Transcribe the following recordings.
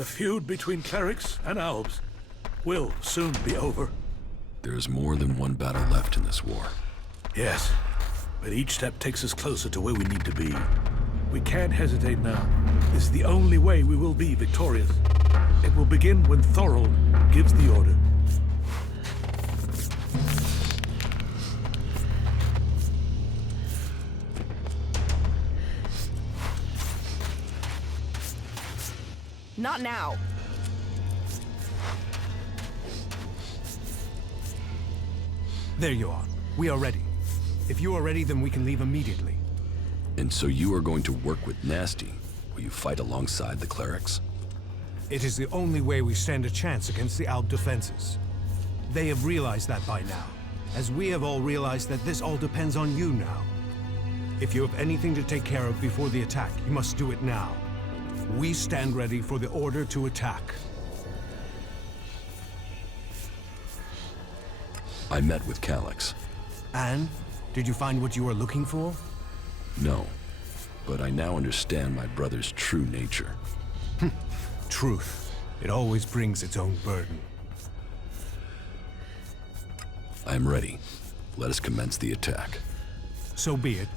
The feud between clerics and elves will soon be over. There's more than one battle left in this war. Yes, but each step takes us closer to where we need to be. We can't hesitate now. This is the only way we will be victorious. It will begin when Thorold gives the order. Not now. There you are. We are ready. If you are ready, then we can leave immediately. And so you are going to work with Nasty? Will you fight alongside the clerics? It is the only way we stand a chance against the Alb defenses. They have realized that by now, as we have all realized that this all depends on you now. If you have anything to take care of before the attack, you must do it now. We stand ready for the order to attack. I met with Calyx. And? Did you find what you were looking for? No, but I now understand my brother's true nature. Truth. It always brings its own burden. I am ready. Let us commence the attack. So be it.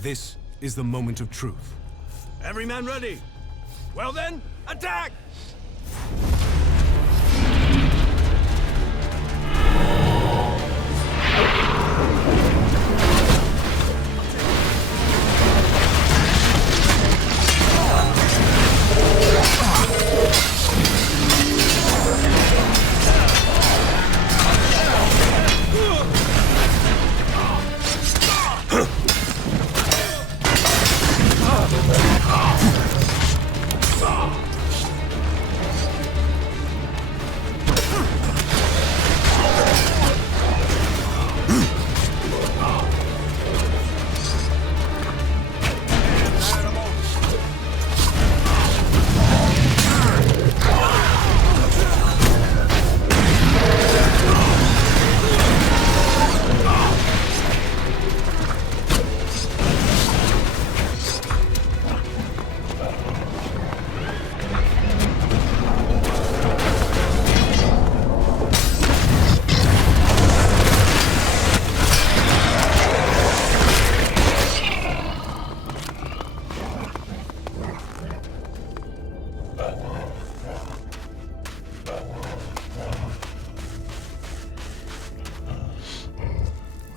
This is the moment of truth. Every man ready! Well then, attack!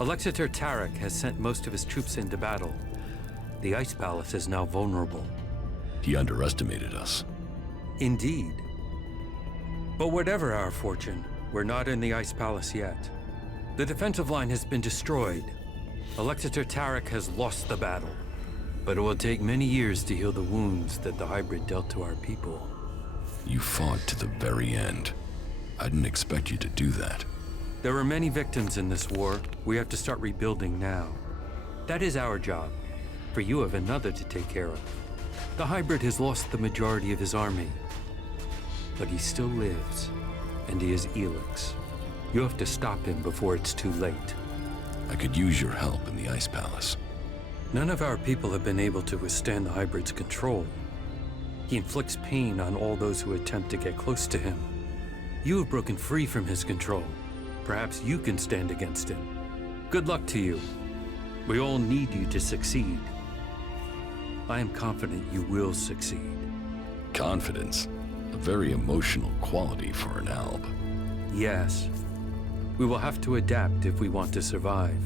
Alexander Tarek has sent most of his troops into battle. The Ice Palace is now vulnerable. He underestimated us. Indeed. But whatever our fortune, we're not in the Ice Palace yet. The defensive line has been destroyed. Alexander Tarek has lost the battle. But it will take many years to heal the wounds that the hybrid dealt to our people. You fought to the very end. I didn't expect you to do that. There were many victims in this war. We have to start rebuilding now. That is our job, for you have another to take care of. The hybrid has lost the majority of his army, but he still lives, and he is ELEX. You have to stop him before it's too late. I could use your help in the Ice Palace. None of our people have been able to withstand the hybrid's control. He inflicts pain on all those who attempt to get close to him. You have broken free from his control. Perhaps you can stand against him. Good luck to you. We all need you to succeed. I am confident you will succeed. Confidence. A very emotional quality for an Alb. Yes. We will have to adapt if we want to survive.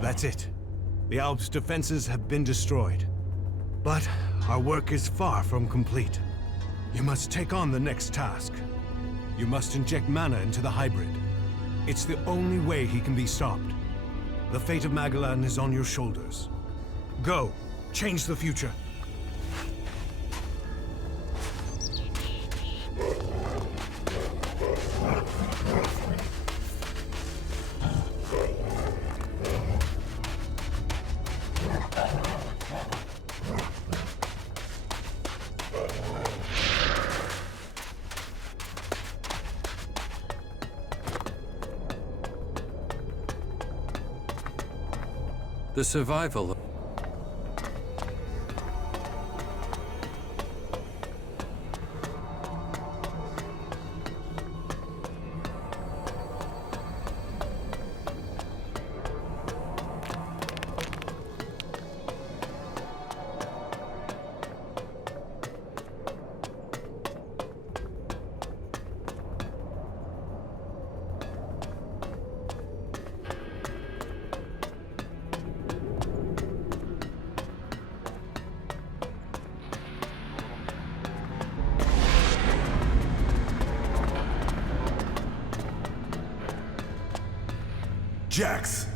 That's it. The Alps' defenses have been destroyed. But our work is far from complete. You must take on the next task. You must inject mana into the hybrid. It's the only way he can be stopped. The fate of Magalan is on your shoulders. Go, change the future. The survival of... Jax,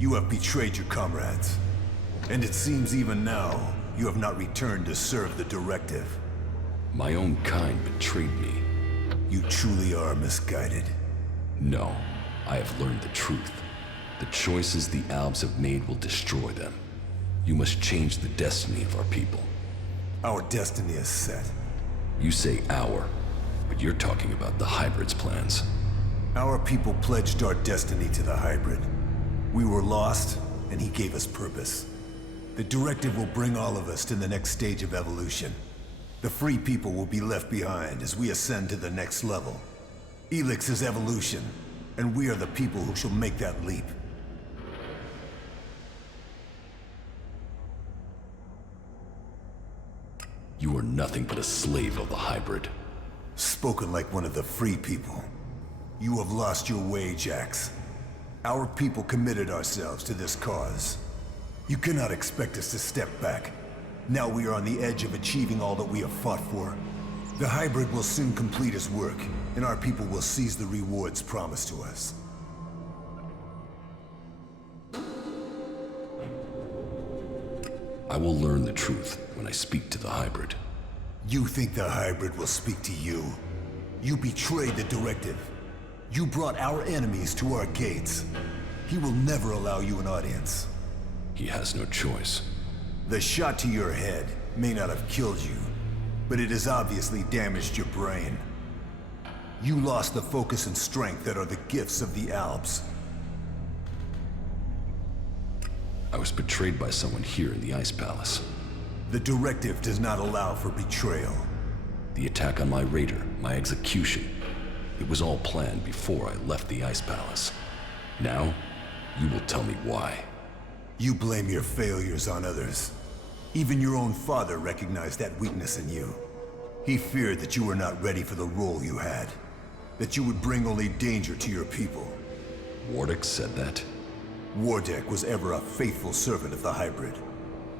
you have betrayed your comrades. And it seems even now, you have not returned to serve the directive. My own kind betrayed me. You truly are misguided. No, I have learned the truth. The choices the Albs have made will destroy them. You must change the destiny of our people. Our destiny is set. You say our, but you're talking about the Hybrid's plans. Our people pledged our destiny to the Hybrid. We were lost, and he gave us purpose. The directive will bring all of us to the next stage of evolution. The free people will be left behind as we ascend to the next level. ELEX is evolution, and we are the people who shall make that leap. You are nothing but a slave of the Hybrid. Spoken like one of the free people. You have lost your way, Jax. Our people committed ourselves to this cause. You cannot expect us to step back. Now we are on the edge of achieving all that we have fought for. The Hybrid will soon complete his work, and our people will seize the rewards promised to us. I will learn the truth when I speak to the Hybrid. You think the Hybrid will speak to you? You betrayed the directive. You brought our enemies to our gates. He will never allow you an audience. He has no choice. The shot to your head may not have killed you, but it has obviously damaged your brain. You lost the focus and strength that are the gifts of the Alps. I was betrayed by someone here in the Ice Palace. The directive does not allow for betrayal. The attack on my raider, my execution. It was all planned before I left the Ice Palace. Now, you will tell me why. You blame your failures on others. Even your own father recognized that weakness in you. He feared that you were not ready for the role you had. That you would bring only danger to your people. Wardick said that? Wardick was ever a faithful servant of the Hybrid.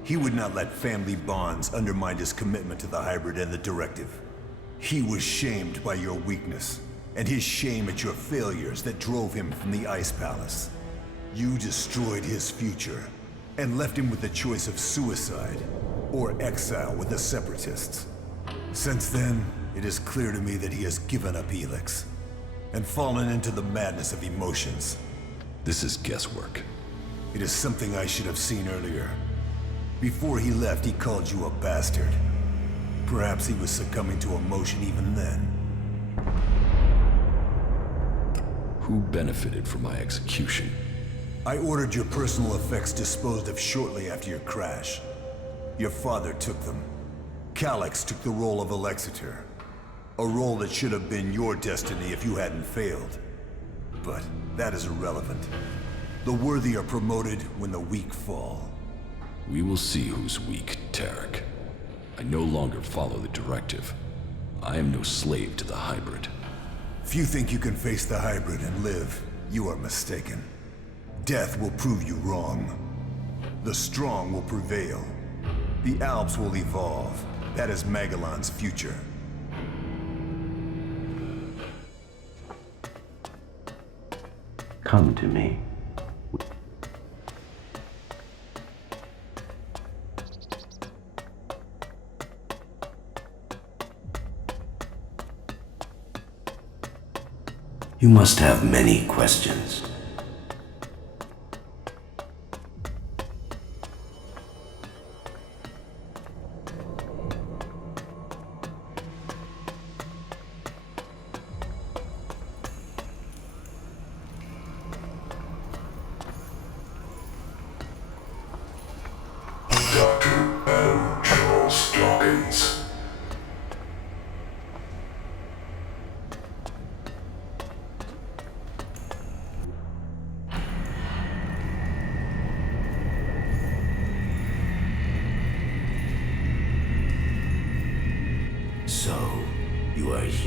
He would not let family bonds undermine his commitment to the Hybrid and the directive. He was shamed by your weakness, and his shame at your failures that drove him from the Ice Palace. You destroyed his future, and left him with the choice of suicide, or exile with the Separatists. Since then, it is clear to me that he has given up ELEX, and fallen into the madness of emotions. This is guesswork. It is something I should have seen earlier. Before he left, he called you a bastard. Perhaps he was succumbing to emotion even then. Who benefited from my execution? I ordered your personal effects disposed of shortly after your crash. Your father took them. Calyx took the role of Alexitor. A role that should have been your destiny if you hadn't failed. But that is irrelevant. The worthy are promoted when the weak fall. We will see who's weak, Tarek. I no longer follow the directive. I am no slave to the Hybrid. If you think you can face the Hybrid and live, you are mistaken. Death will prove you wrong. The strong will prevail. The Alps will evolve. That is Magellan's future. Come to me. You must have many questions.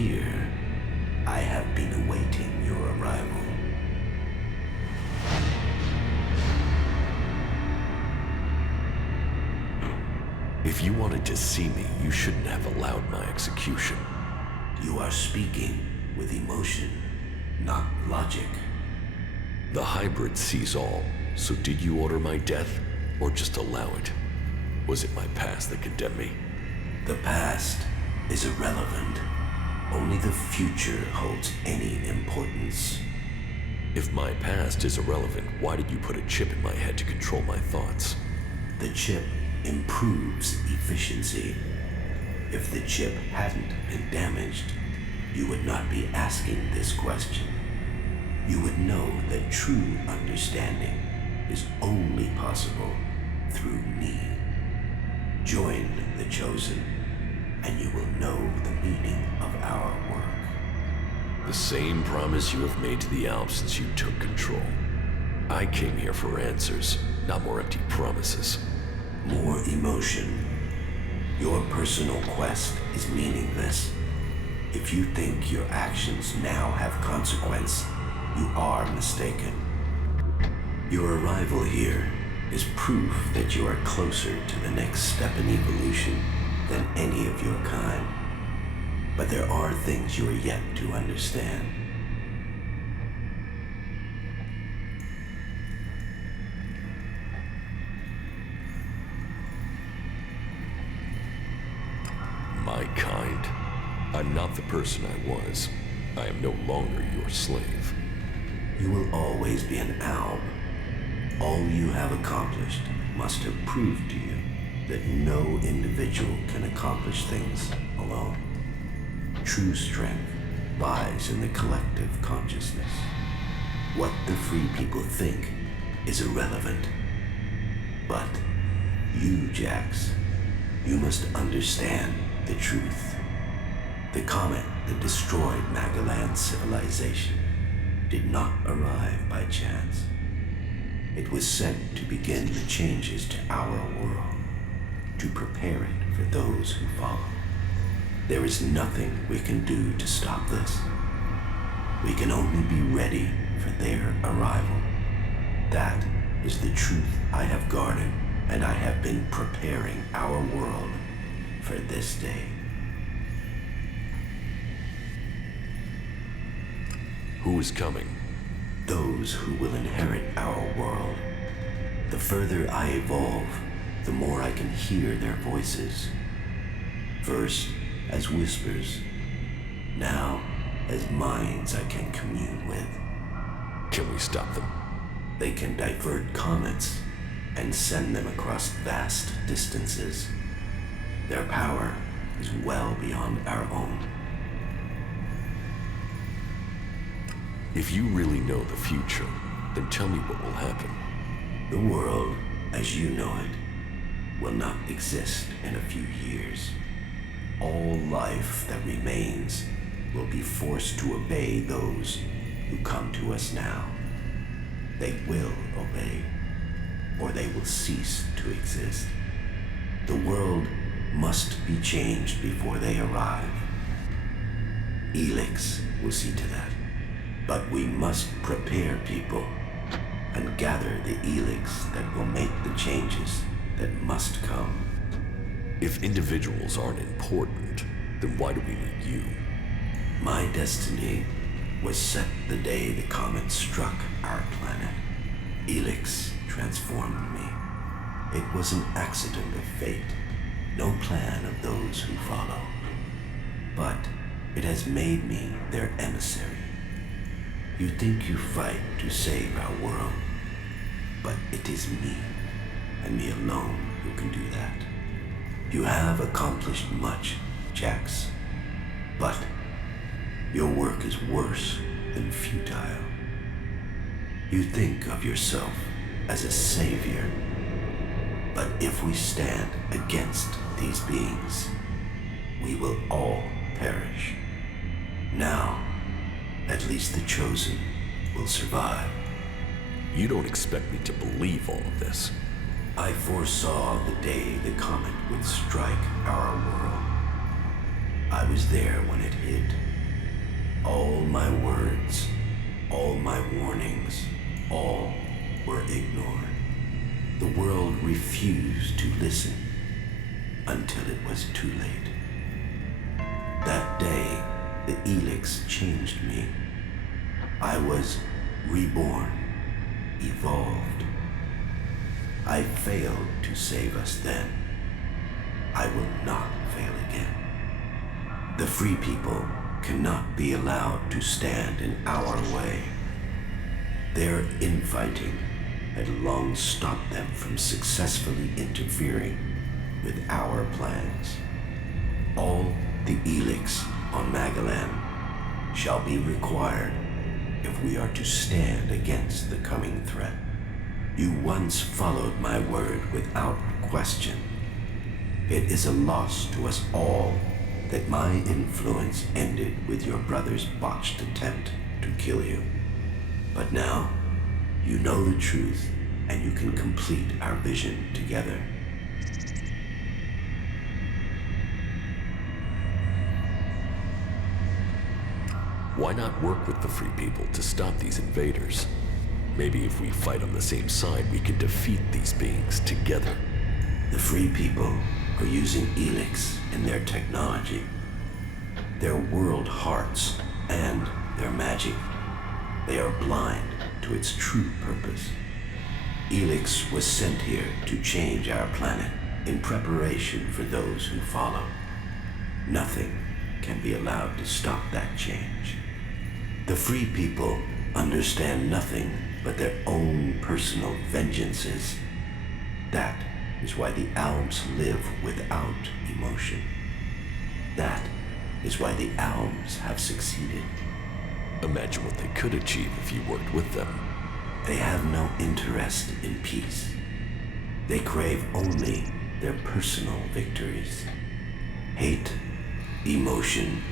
here. I have been awaiting your arrival. If you wanted to see me, you shouldn't have allowed my execution. You are speaking with emotion, not logic. The hybrid sees all, so did you order my death, or just allow it? Was it my past that condemned me? The past is irrelevant. Only the future holds any importance. If my past is irrelevant, why did you put a chip in my head to control my thoughts? The chip improves efficiency. If the chip hadn't been damaged, you would not be asking this question. You would know that true understanding is only possible through me. Join the Chosen, and you will know the meaning of our work. The same promise you have made to the Alps since you took control. I came here for answers, not more empty promises. More emotion. Your personal quest is meaningless. If you think your actions now have consequence, you are mistaken. Your arrival here is proof that you are closer to the next step in evolution than any of your kind. But there are things you are yet to understand. My kind? I'm not the person I was. I am no longer your slave. You will always be an alb. All you have accomplished must have proved to you that no individual can accomplish things alone. True strength lies in the collective consciousness. What the free people think is irrelevant. But you, Jax, you must understand the truth. The comet that destroyed Magalan's civilization did not arrive by chance. It was sent to begin the changes to our world, to prepare it for those who follow. There is nothing we can do to stop this. We can only be ready for their arrival. That is the truth I have guarded, and I have been preparing our world for this day. Who is coming? Those who will inherit our world. The further I evolve, the more I can hear their voices. First, as whispers. Now, as minds I can commune with. Can we stop them? They can divert comets and send them across vast distances. Their power is well beyond our own. If you really know the future, then tell me what will happen. The world, as you know it, will not exist in a few years. All life that remains will be forced to obey those who come to us now. They will obey, or they will cease to exist. The world must be changed before they arrive. ELEX will see to that. But we must prepare people and gather the ELEX that will make the changes that must come. If individuals aren't important, then why do we need you? My destiny was set the day the comet struck our planet. ELEX transformed me. It was an accident of fate, no plan of those who follow. But it has made me their emissary. You think you fight to save our world, but it is me, and me alone, who can do that. You have accomplished much, Jax, but your work is worse than futile. You think of yourself as a savior, but if we stand against these beings, we will all perish. Now, at least the Chosen will survive. You don't expect me to believe all of this. I foresaw the day the comet would strike our world. I was there when it hit, All my words, all my warnings, all were ignored. The world refused to listen until it was too late. That day, the ELEX changed me. I was reborn, evolved. I failed to save us then. I will not fail again. The free people cannot be allowed to stand in our way. Their infighting had long stopped them from successfully interfering with our plans. All the ELEX on Magalan shall be required if we are to stand against the coming threat. You once followed my word without question. It is a loss to us all that my influence ended with your brother's botched attempt to kill you. But now, you know the truth, and you can complete our vision together. Why not work with the Free People to stop these invaders? Maybe if we fight on the same side, we can defeat these beings together. The Free People are using ELEX and their technology, their world hearts, and their magic. They are blind to its true purpose. ELEX was sent here to change our planet in preparation for those who follow. Nothing can be allowed to stop that change. The Free People understand nothing but their own personal vengeances. That is why the Alps live without emotion. That is why the Alps have succeeded. Imagine what they could achieve if you worked with them. They have no interest in peace. They crave only their personal victories. Hate, emotion,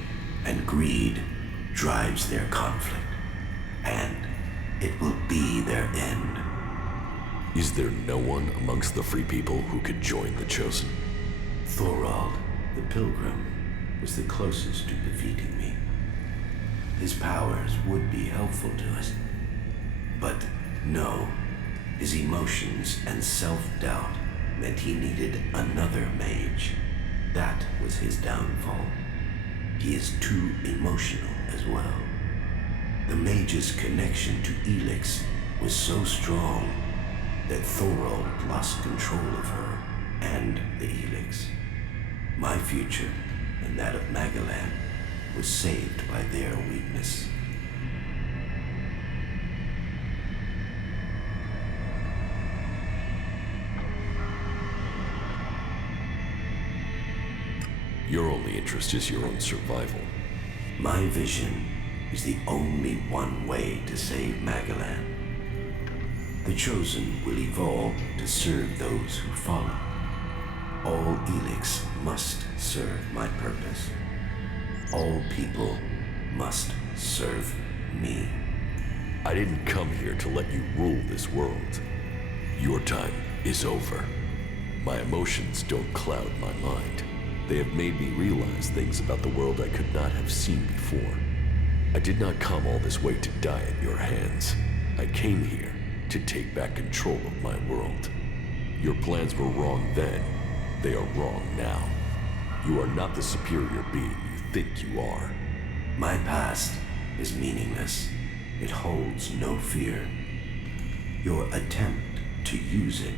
and greed drives their conflict, and it will be their end. Is there no one amongst the Free People who could join the Chosen? Thorald, the Pilgrim, was the closest to defeating me. His powers would be helpful to us. But no, his emotions and self-doubt meant he needed another mage. That was his downfall. He is too emotional as well. The mage's connection to ELEX was so strong that Thorald lost control of her and the ELEX. My future and that of Magalan was saved by their weakness. Your only interest is your own survival. My vision is the only one way to save Magalan. The Chosen will evolve to serve those who follow. All ELEX must serve my purpose. All people must serve me. I didn't come here to let you rule this world. Your time is over. My emotions don't cloud my mind. They have made me realize things about the world I could not have seen before. I did not come all this way to die at your hands. I came here to take back control of my world. Your plans were wrong then. They are wrong now. You are not the superior being you think you are. My past is meaningless. It holds no fear. Your attempt to use it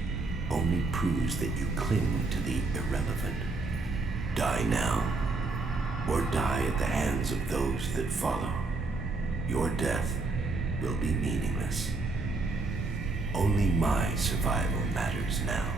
only proves that you cling to the irrelevant. Die now, or die at the hands of those that follow. Your death will be meaningless. Only my survival matters now.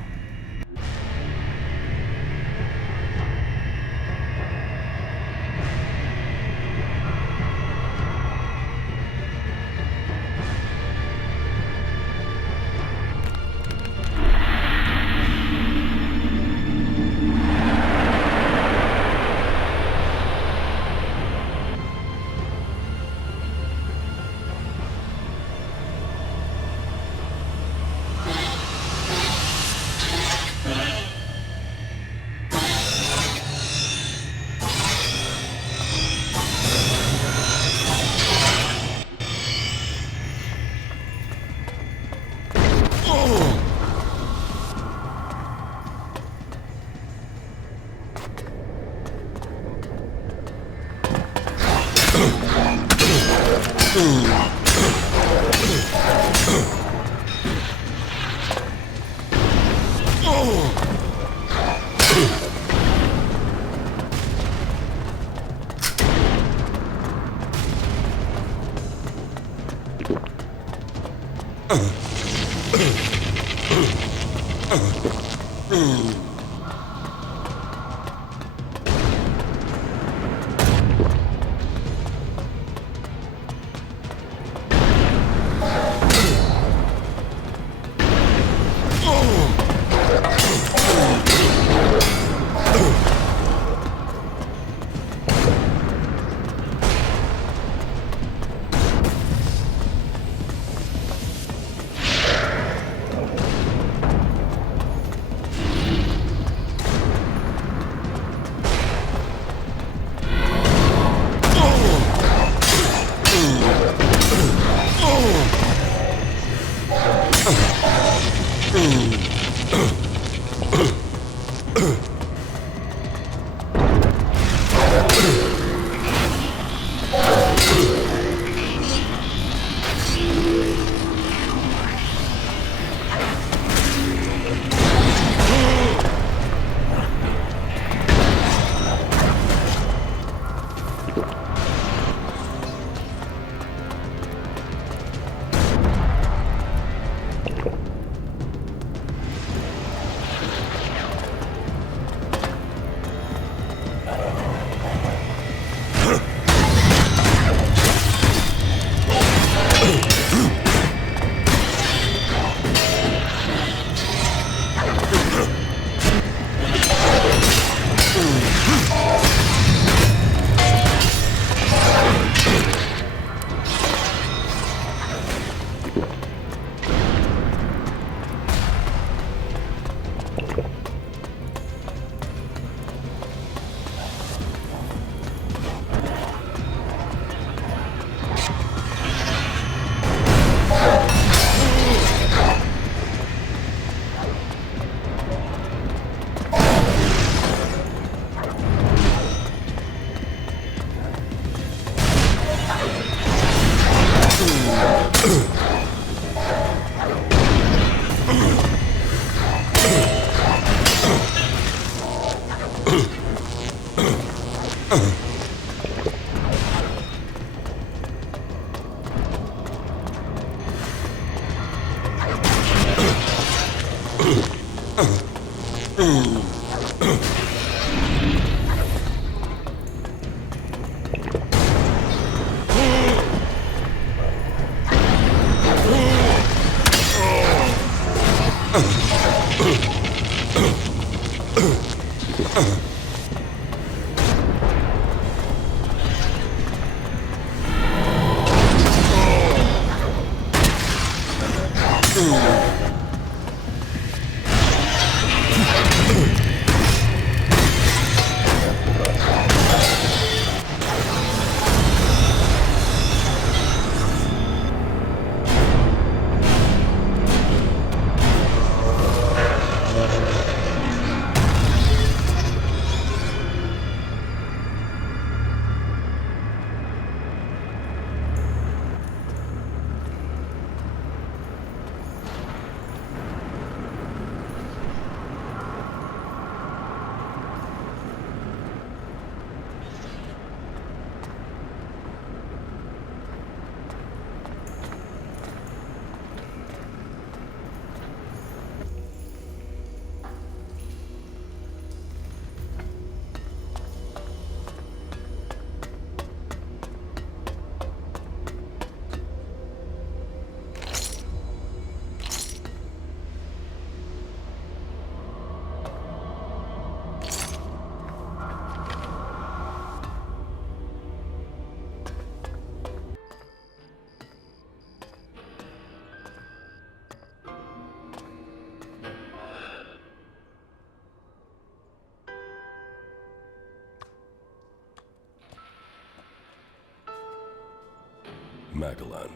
Magellan,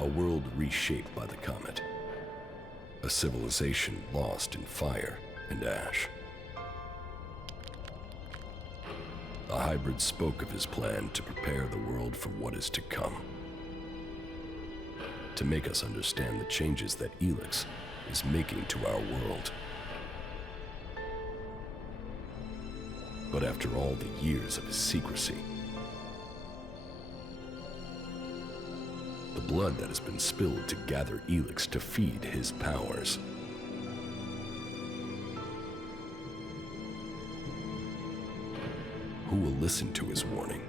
a world reshaped by the comet. A civilization lost in fire and ash. The hybrid spoke of his plan to prepare the world for what is to come. to make us understand the changes that ELEX is making to our world. But after all the years of his secrecy, the blood that has been spilled to gather ELEX to feed his powers, who will listen to his warning?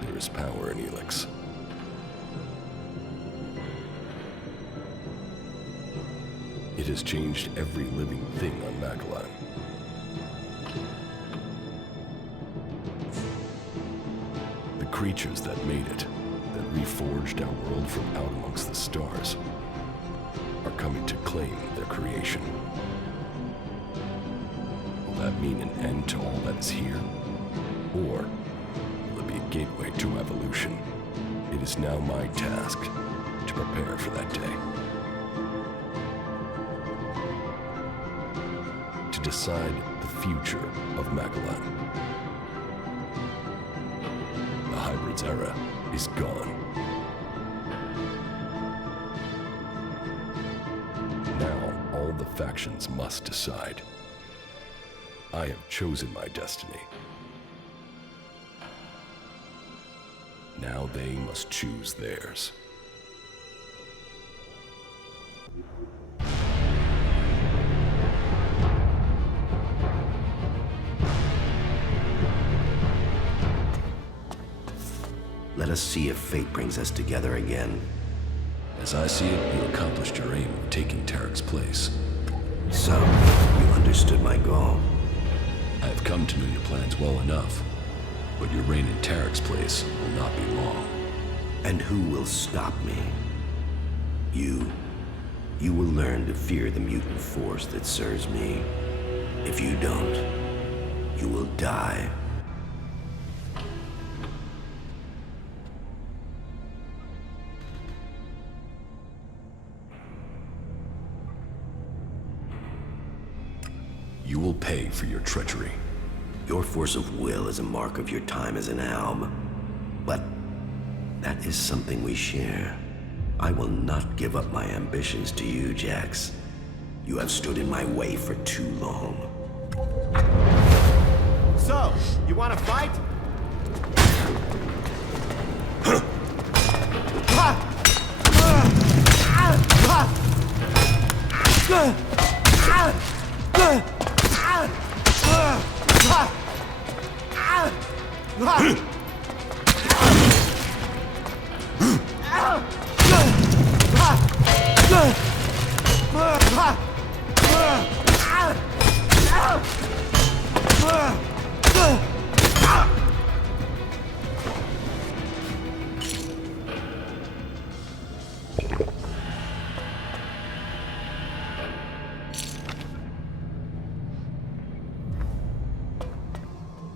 There is power in ELEX. It has changed every living thing on Magellan. The creatures that made it, that reforged our world from out amongst the stars, are coming to claim their creation. Will that mean an end to all that is here? Or will it be a gateway to evolution? It is now my task to prepare for that day. To decide the future of Magellan. The Hybrid's era is gone. Now, all the factions must decide. I have chosen my destiny. Now they must choose theirs. Let us see if fate brings us together again. As I see it, you accomplished your aim of taking Tarek's place. So, you understood my goal. I have come to know your plans well enough, but your reign in Tarek's place will not be long. And who will stop me? You. You will learn to fear the mutant force that serves me. If you don't, you will die. You will pay for your treachery. Your force of will is a mark of your time as an alb. But that is something we share. I will not give up my ambitions to you, Jax. You have stood in my way for too long. So, you want to fight?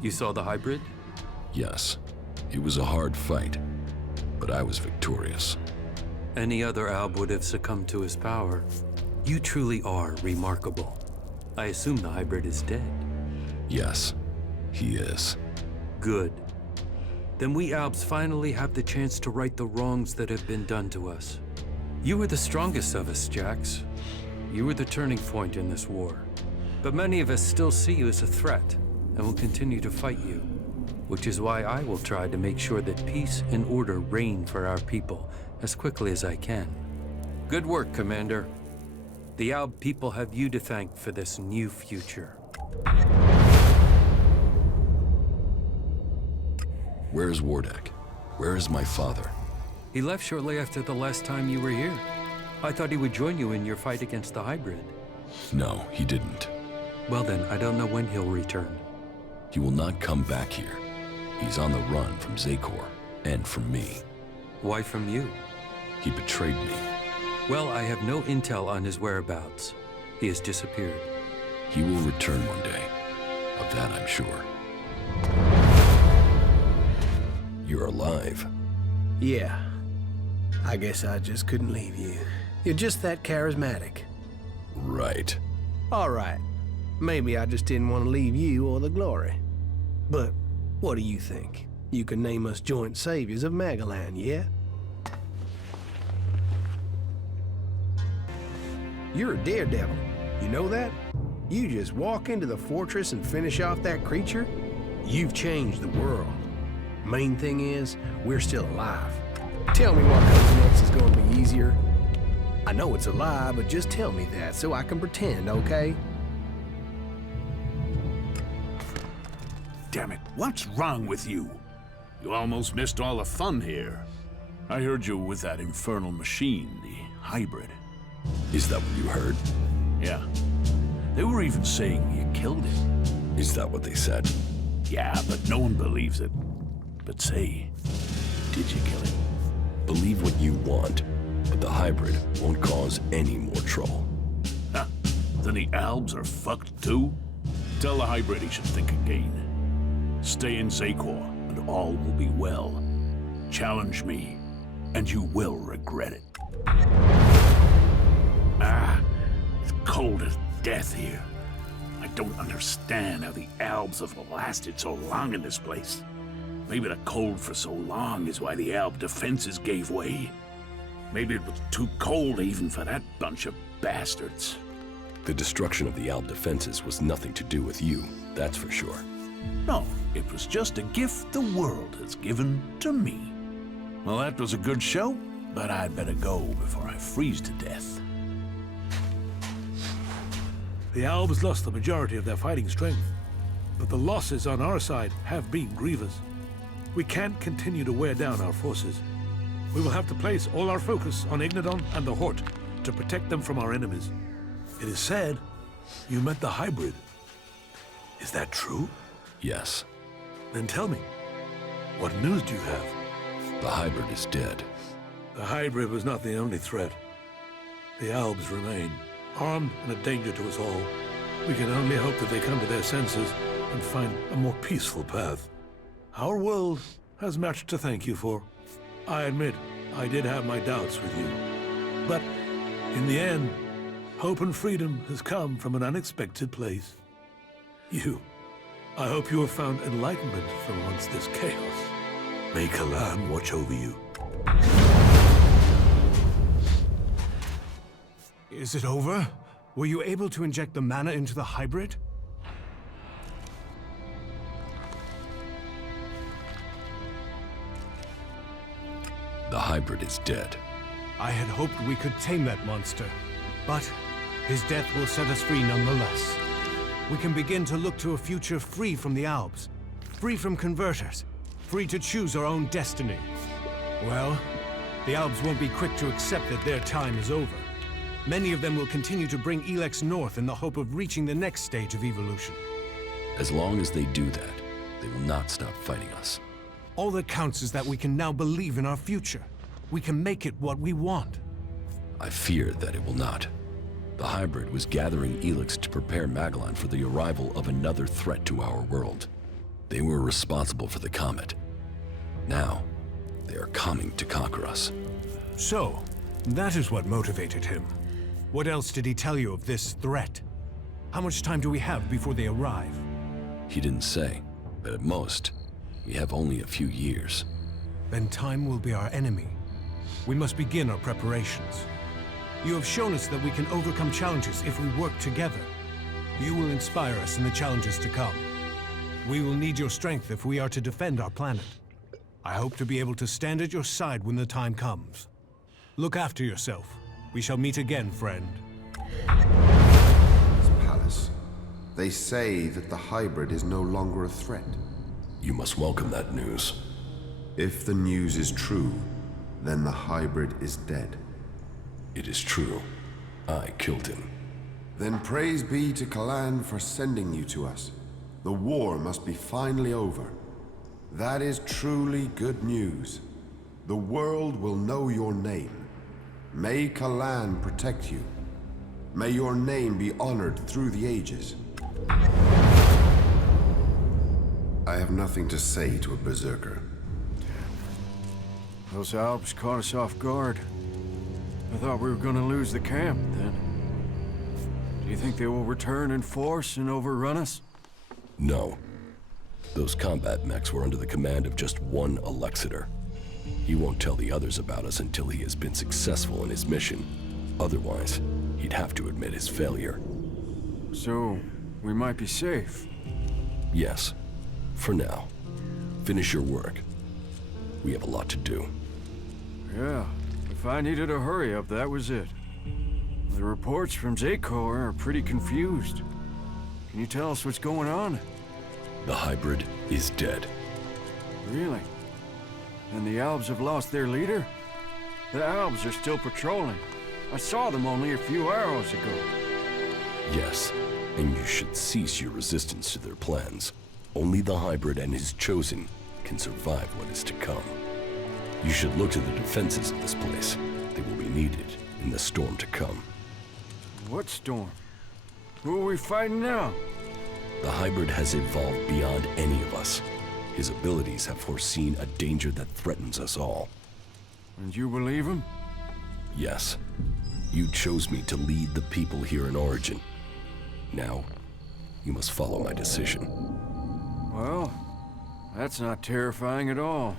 You saw the hybrid? Yes, it was a hard fight, but I was victorious. Any other alb would have succumbed to his power. You truly are remarkable. I assume the hybrid is dead. Yes, he is. Good. Then we albs finally have the chance to right the wrongs that have been done to us. You were the strongest of us, Jax. You were the turning point in this war. But many of us still see you as a threat, and will continue to fight you. Which is why I will try to make sure that peace and order reign for our people as quickly as I can. Good work, Commander. The Alb people have you to thank for this new future. Where's Wardak? Where is my father? He left shortly after the last time you were here. I thought he would join you in your fight against the hybrid. No, he didn't. Well then, I don't know when he'll return. He will not come back here. He's on the run from Zakor, and from me. Why from you? He betrayed me. Well, I have no intel on his whereabouts. He has disappeared. He will return one day. Of that I'm sure. You're alive. Yeah. I guess I just couldn't leave you. You're just that charismatic. Right. All right. Maybe I just didn't want to leave you or the glory. But what do you think? You can name us joint saviors of Magalan, yeah? You're a daredevil. You know that? You just walk into the fortress and finish off that creature? You've changed the world. Main thing is, we're still alive. Tell me what comes next is going to be easier. I know it's a lie, but just tell me that so I can pretend, okay? Damn it, what's wrong with you? You almost missed all the fun here. I heard you with that infernal machine, the hybrid. Is that what you heard? Yeah. They were even saying you killed him. Is that what they said? Yeah, but no one believes it. But say, did you kill him? Believe what you want, but the hybrid won't cause any more trouble. Huh. Then the Albs are fucked too? Tell the hybrid he should think again. Stay in Zakor, and all will be well. Challenge me, and you will regret it. Ah, it's cold as death here. I don't understand how the Albs have lasted so long in this place. Maybe the cold for so long is why the Alb defenses gave way. Maybe it was too cold even for that bunch of bastards. The destruction of the Alb defenses was nothing to do with you, that's for sure. No, it was just a gift the world has given to me. Well, that was a good show, but I'd better go before I freeze to death. The Albs lost the majority of their fighting strength, but the losses on our side have been grievous. We can't continue to wear down our forces. We will have to place all our focus on Ignadon and the Hort to protect them from our enemies. It is said you met the hybrid. Is that true? Yes. Then tell me, what news do you have? The hybrid is dead. The hybrid was not the only threat. The Albs remain, armed and a danger to us all. We can only hope that they come to their senses and find a more peaceful path. Our world has much to thank you for. I admit, I did have my doubts with you. But in the end, hope and freedom has come from an unexpected place. I hope you have found enlightenment from amongst this chaos. May Kalan watch over you. Is it over? Were you able to inject the mana into the hybrid? The hybrid is dead. I had hoped we could tame that monster, but his death will set us free nonetheless. We can begin to look to a future free from the Albs, free from converters, free to choose our own destiny. Well, the Albs won't be quick to accept that their time is over. Many of them will continue to bring ELEX north in the hope of reaching the next stage of evolution. As long as they do that, they will not stop fighting us. All that counts is that we can now believe in our future. We can make it what we want. I fear that it will not. The hybrid was gathering ELEX to prepare Magalan for the arrival of another threat to our world. They were responsible for the comet. Now, they are coming to conquer us. So, that is what motivated him. What else did he tell you of this threat? How much time do we have before they arrive? He didn't say, but at most, we have only a few years. Then time will be our enemy. We must begin our preparations. You have shown us that we can overcome challenges if we work together. You will inspire us in the challenges to come. We will need your strength if we are to defend our planet. I hope to be able to stand at your side when the time comes. Look after yourself. We shall meet again, friend. Palace. They say that the hybrid is no longer a threat. You must welcome that news. If the news is true, then the hybrid is dead. It is true. I killed him. Then praise be to Kalan for sending you to us. The war must be finally over. That is truly good news. The world will know your name. May Kalan protect you. May your name be honored through the ages. I have nothing to say to a berserker. Those Alps caught us off guard. I thought we were gonna lose the camp then. Do you think they will return in force and overrun us? No. Those combat mechs were under the command of just one Alexator. He won't tell the others about us until he has been successful in his mission. Otherwise, he'd have to admit his failure. So, we might be safe. Yes, for now. Finish your work. We have a lot to do. Yeah, if I needed a hurry-up, that was it. The reports from Zakor are pretty confused. Can you tell us what's going on? The hybrid is dead. Really? And the Albs have lost their leader? The Albs are still patrolling. I saw them only a few hours ago. Yes, and you should cease your resistance to their plans. Only the hybrid and his chosen can survive what is to come. You should look to the defenses of this place. They will be needed in the storm to come. What storm? Who are we fighting now? The hybrid has evolved beyond any of us. His abilities have foreseen a danger that threatens us all. And you believe him? Yes. You chose me to lead the people here in Origin. Now, you must follow my decision. Well, that's not terrifying at all.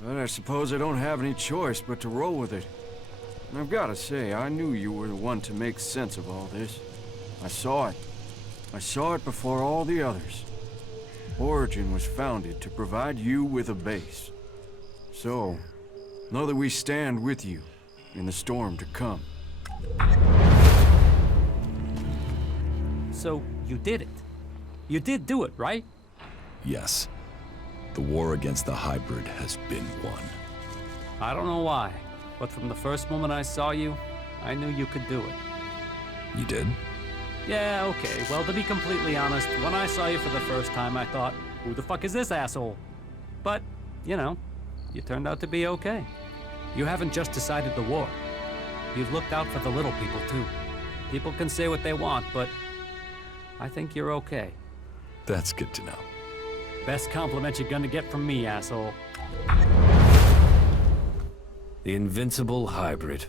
But I suppose I don't have any choice but to roll with it. And I've got to say, I knew you were the one to make sense of all this. I saw it. I saw it before all the others. Origin was founded to provide you with a base. So, know that we stand with you in the storm to come. So, you did it. You did do it, right? Yes. The war against the hybrid has been won. I don't know why, but from the first moment I saw you, I knew you could do it. You did? Yeah, okay. Well, to be completely honest, when I saw you for the first time, I thought, who the fuck is this asshole? But, you know, you turned out to be okay. You haven't just decided the war. You've looked out for the little people, too. People can say what they want, but I think you're okay. That's good to know. Best compliment you're gonna get from me, asshole. The invincible hybrid.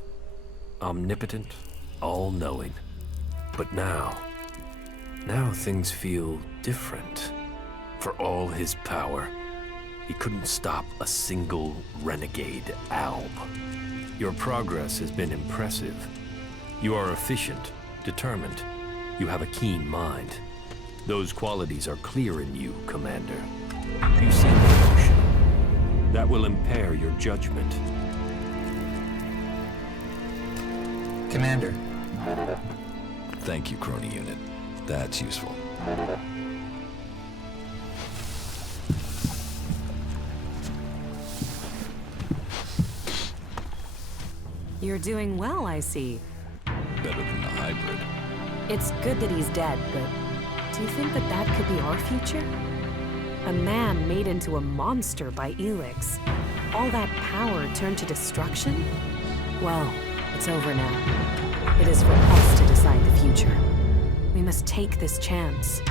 Omnipotent, all-knowing. But now things feel different. For all his power, he couldn't stop a single renegade Alb. Your progress has been impressive. You are efficient, determined. You have a keen mind. Those qualities are clear in you, Commander. You seem emotional. That will impair your judgment. Commander. Thank you, Crony Unit. That's useful. You're doing well, I see. Better than the hybrid. It's good that he's dead, but do you think that that could be our future? A man made into a monster by ELEX. All that power turned to destruction? Well, it's over now. It is for us to decide the future. We must take this chance.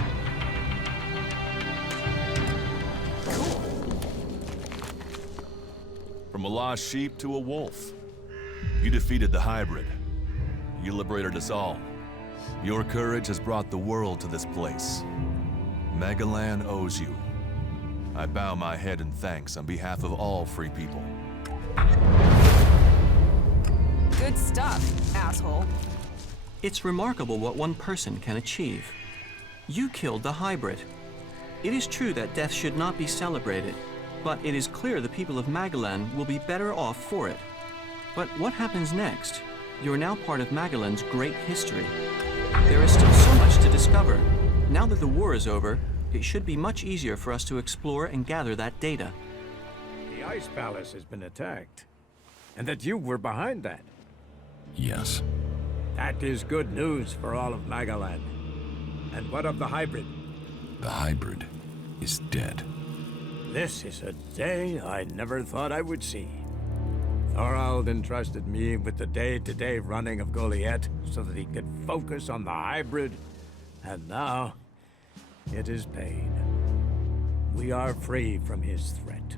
From a lost sheep to a wolf. You defeated the hybrid. You liberated us all. Your courage has brought the world to this place. Magalan owes you. I bow my head in thanks on behalf of all free people. Good stuff, asshole. It's remarkable what one person can achieve. You killed the hybrid. It is true that death should not be celebrated, but it is clear the people of Magalan will be better off for it. But what happens next? You are now part of Magalan's great history. There is still so much to discover. Now that the war is over, it should be much easier for us to explore and gather that data. The Ice Palace has been attacked, and that you were behind that. Yes. That is good news for all of Magalan. And what of the hybrid? The hybrid is dead. This is a day I never thought I would see. Thorald entrusted me with the day-to-day running of Goliath so that he could focus on the hybrid, and now it is paid. We are free from his threat.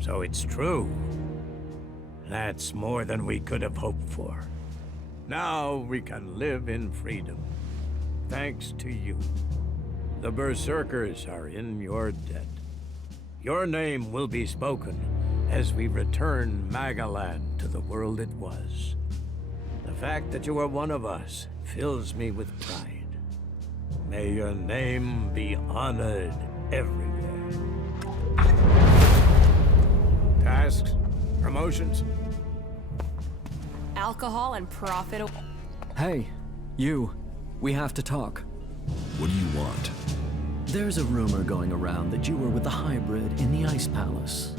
So it's true. That's more than we could have hoped for. Now we can live in freedom. Thanks to you. The Berserkers are in your debt. Your name will be spoken as we return Magaland to the world it was. The fact that you are one of us fills me with pride. May your name be honored everywhere. Tasks? Promotions? Alcohol and profit. Hey, you. We have to talk. What do you want? There's a rumor going around that you were with the hybrid in the Ice Palace.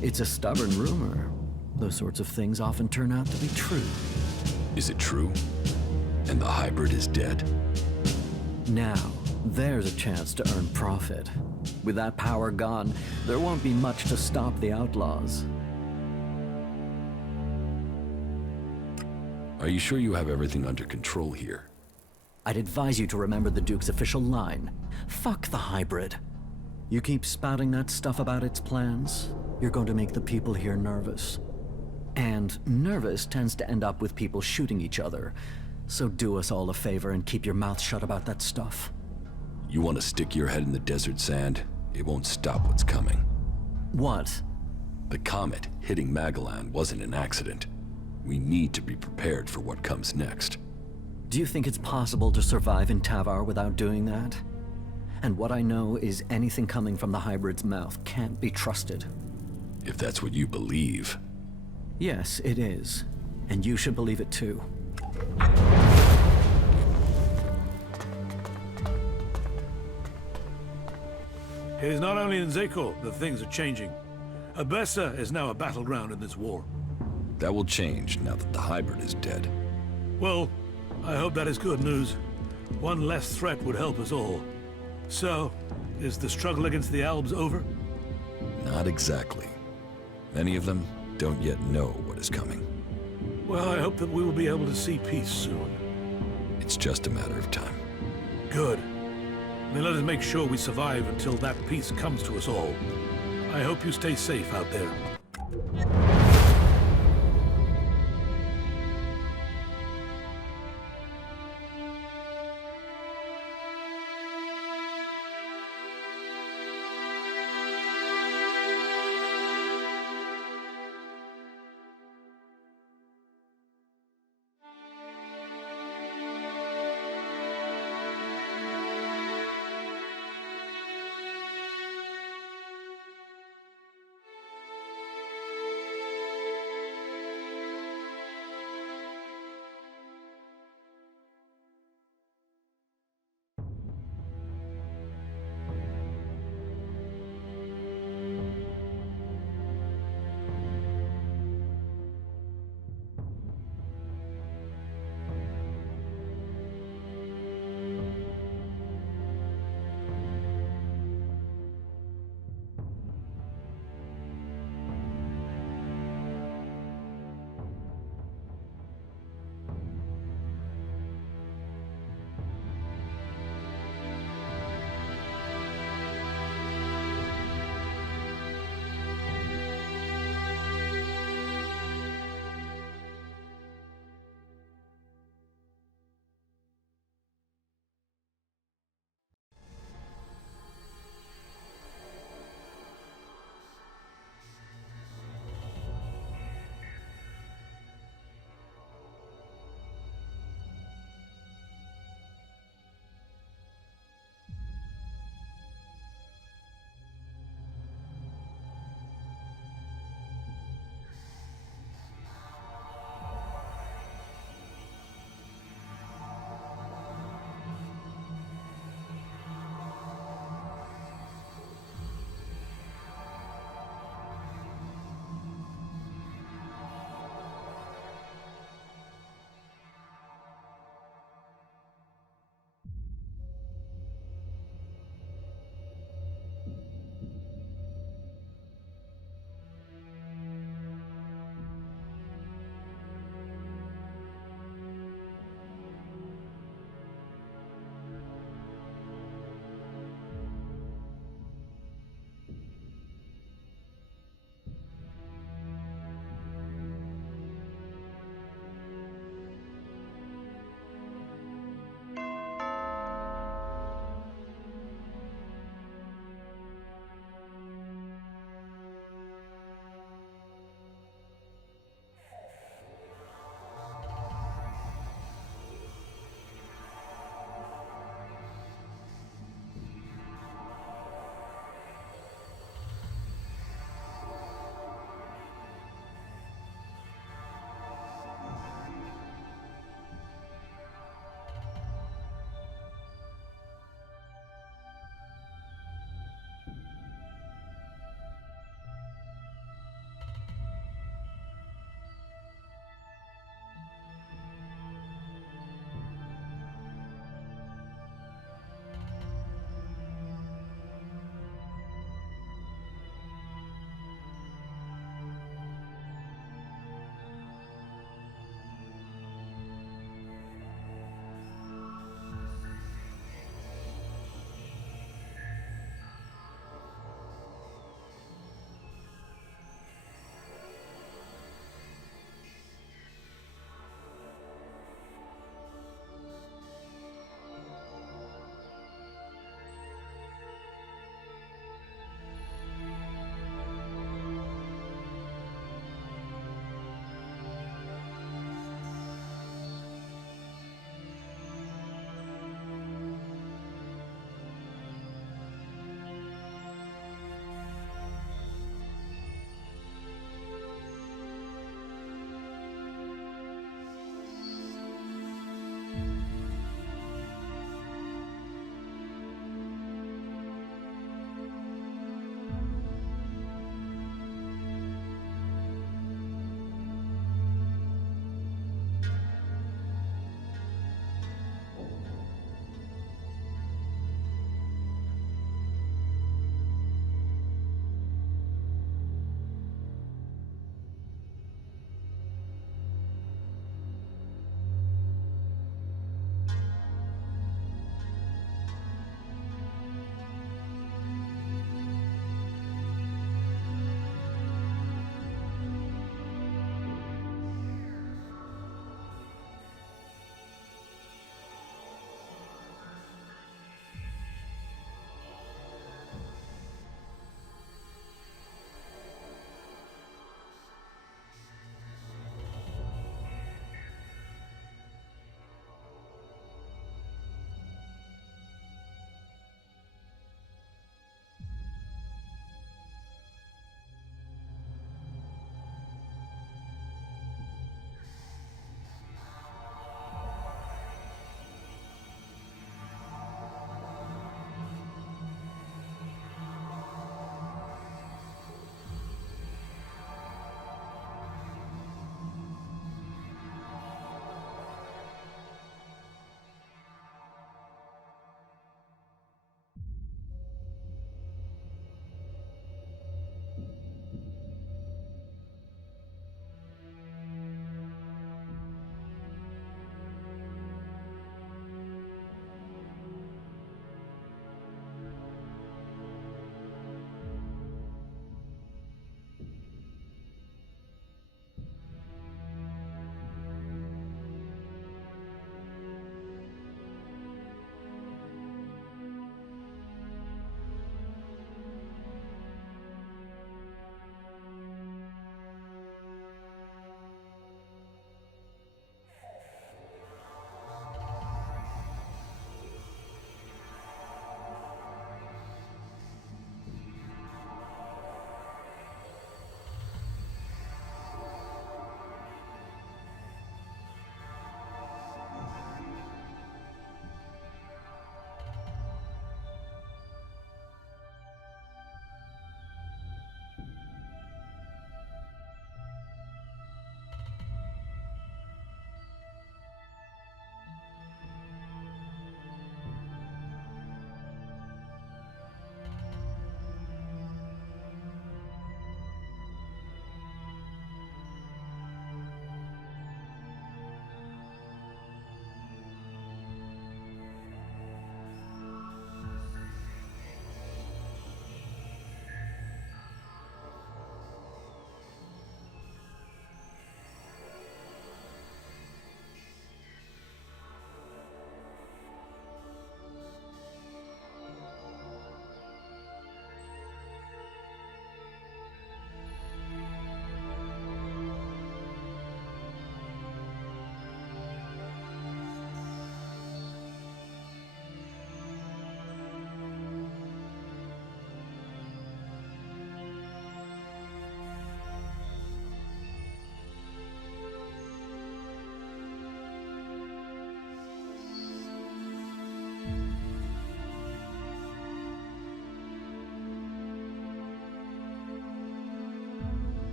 It's a stubborn rumor. Those sorts of things often turn out to be true. Is it true? And the hybrid is dead? Now, there's a chance to earn profit. With that power gone, there won't be much to stop the outlaws. Are you sure you have everything under control here? I'd advise you to remember the Duke's official line. Fuck the hybrid. You keep spouting that stuff about its plans, you're going to make the people here nervous. And nervous tends to end up with people shooting each other. So do us all a favor and keep your mouth shut about that stuff. You want to stick your head in the desert sand? It won't stop what's coming. What? The comet hitting Magaland wasn't an accident. We need to be prepared for what comes next. Do you think it's possible to survive in Tavar without doing that? And what I know is anything coming from the hybrid's mouth can't be trusted. If that's what you believe. Yes, it is. And you should believe it too. It is not only in Zekor that things are changing. Abessa is now a battleground in this war. That will change now that the hybrid is dead. Well, I hope that is good news. One less threat would help us all. So, is the struggle against the Albs over? Not exactly. Many of them don't yet know what is coming. Well, I hope that we will be able to see peace soon. It's just a matter of time. Good. Then let us make sure we survive until that peace comes to us all. I hope you stay safe out there.